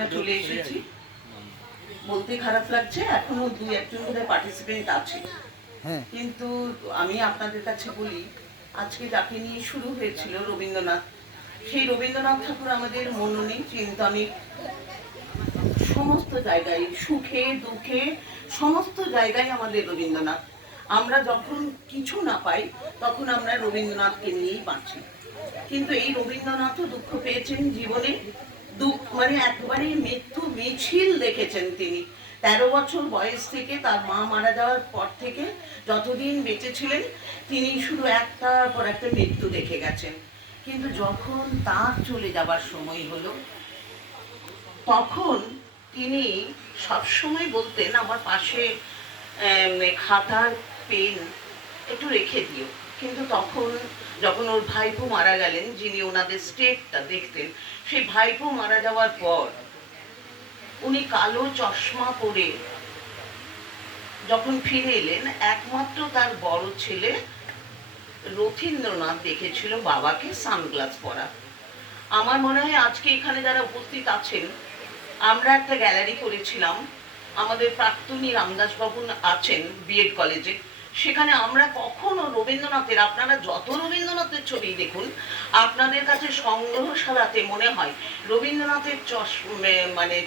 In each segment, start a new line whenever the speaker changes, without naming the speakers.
আমরা চলে এসেছি। বলতে খারাপ লাগছে এখনও দুই একজন করে পার্টিসিপেন্ট আছে।
হ্যাঁ।
কিন্তু আমি আপনাদের কাছে বলি আজকে যাকে নিয়ে শুরু হয়েছিল রবীন্দ্রনাথ সেই রবীন্দ্রনাথ ঠাকুর আমাদের মননে চিন্তনে সমস্ত জায়গায় সুখে দুঃখে সমস্ত জায়গায় আমাদের রবীন্দ্রনাথ। আমরা যখন কিছু না পাই তখন আমরা রবীন্দ্রনাথকে নিয়েই বাঁচি। কিন্তু এই রবীন্দ্রনাথও দুঃখ পেয়েছেন জীবনে। মানে একবারে মৃত্যু মিছিল দেখেছেন তিনি। তেরো বছর বয়স থেকে তার মা মারা যাওয়ার পর থেকে যতদিন বেঁচে ছিলেন, তিনি শুধু একটার পর একটা মৃত্যু দেখে গেছেন। কিন্তু যখন তার চলে যাবার সময় হলো, তখন তিনি সবসময় বলতেন, আমার পাশে খাতার পেন একটু রেখে দিও। কিন্তু তখন যখন ওর ভাইপো মারা গেলেন, যিনি ওনাদের স্টেটটা দেখতেন, সেই ভাইপো মারা যাওয়ার পর উনি কালো চশমা পরে যখন ফিরে এলেন, একমাত্র তার বড় ছেলে রথীন্দ্রনাথ দেখেছিল বাবাকে সানগ্লাস পরা। আমার মনে হয় আজকে এখানে যারা উপস্থিত আছেন, আমরা একটা গ্যালারি করেছিলাম। আমাদের প্রাক্তনী রামদাস বাবু আছেন বিএড কলেজে সেখানে আমরা কখনো রবীন্দ্রনাথের, আপনারা যত রবীন্দ্রনাথের ছবি দেখুন, আপনাদের কাছে সংগ্রহশালাতে মনে হয় রবীন্দ্রনাথের চশ মানে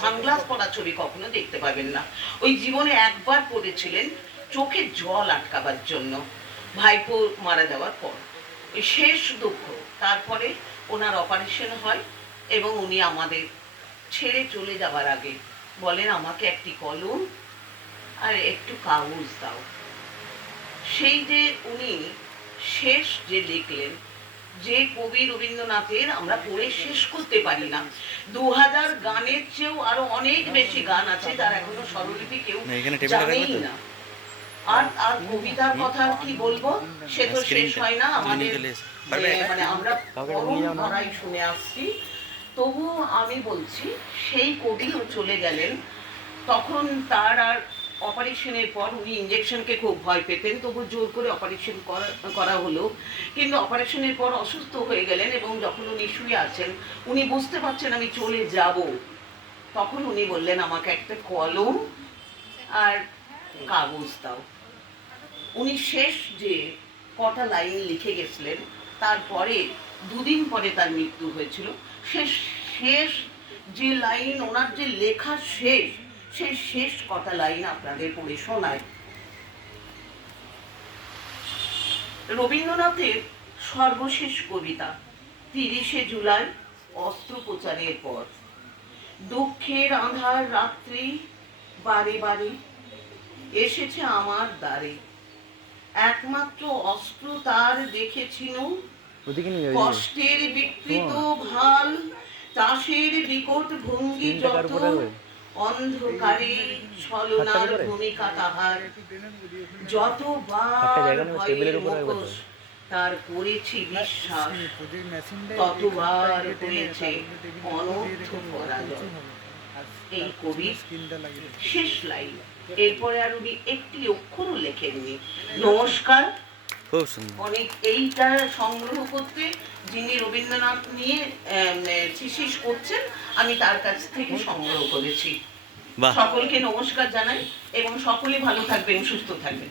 সানগ্লাস পরা ছবি কখনো দেখতে পাবেন না। ওই জীবনে একবার পড়েছিলেন চোখে জল আটকাবার জন্য। ভাইপো মারা যাওয়ার পর। ওই শেষ দুঃখ। তারপরে ওনার অপারেশন হয় এবং উনি আমাদের ছেড়ে চলে যাওয়ার আগে বলেন, আমাকে একটি কলম আর একটু কাগজ দাও। সেই যে উনি শেষ যে লিখলেন যে কবি রবীন্দ্রনাথের আমরা পড়ে শেষ করতে পারি না। দু হাজার গানের চেয়েও আরও অনেক বেশি গান আছে যার এখনও স্বরলিপি কেউ জানেই না। আর আর কবিতার কথা আর কি বলব? সে তো শেষ হয় না আমাদের মানে আমরা
কাউকে
পরম
নিয়ে যাও না।
ধরাই শুনে আসছি। তবু আমি বলছি সেই কবিও চলে গেলেন তখন তার আর অপারেশনের পর উনি ইঞ্জেকশনকে খুব ভয় পেতেন, তবু জোর করে অপারেশন করা হলো। কিন্তু অপারেশনের পর অসুস্থ হয়ে গেলেন এবং যখন উনি শুয়ে আছেন, উনি বুঝতে পারছেন আমি চলে যাব। তখন উনি বললেন, আমাকে একটা কলম আর কাগজ দাও। উনি শেষ যে কটা লাইন লিখে গেছিলেন, তারপরে দুদিন পরে তার মৃত্যু হয়েছিল। শেষ শেষ যে লাইন, ওনার যে লেখা শেষ সেই শেষ কটা লাইন আপনাদের পড়ে শোনায় রবীন্দ্রনাথের সর্বশেষ কবিতা তিরিশে জুলাই অস্ত্রোপচারের পর। দুঃখের আঁধার রাত্রি বারে বারে এসেছে আমার দ্বারে। একমাত্র অস্ত্র তার দেখেছিল। কষ্টের বিকৃত ভালো চাষের বিকট ভঙ্গি যত? অন্ধকারে ছলনার ভূমিকা তাহার। যতবার ভয়ের। মুখোশ তার করেছি বিশ্বাস ততবার হয়েছে অনর্থ পরাজয় এই কবির
দিচ্ছি।
শেষ লাইন। এরপরে আর উনি একটি অক্ষরও লেখেননি। নমস্কার।
খুব সুন্দর।
অনেক এইটা সংগ্রহ করতে যিনি রবীন্দ্রনাথ নিয়ে থিসিস করছেন আমি তার কাছ থেকে সংগ্রহ করেছি। সকলকে নমস্কার জানাই এবং সকলে ভালো থাকবেন সুস্থ থাকবেন।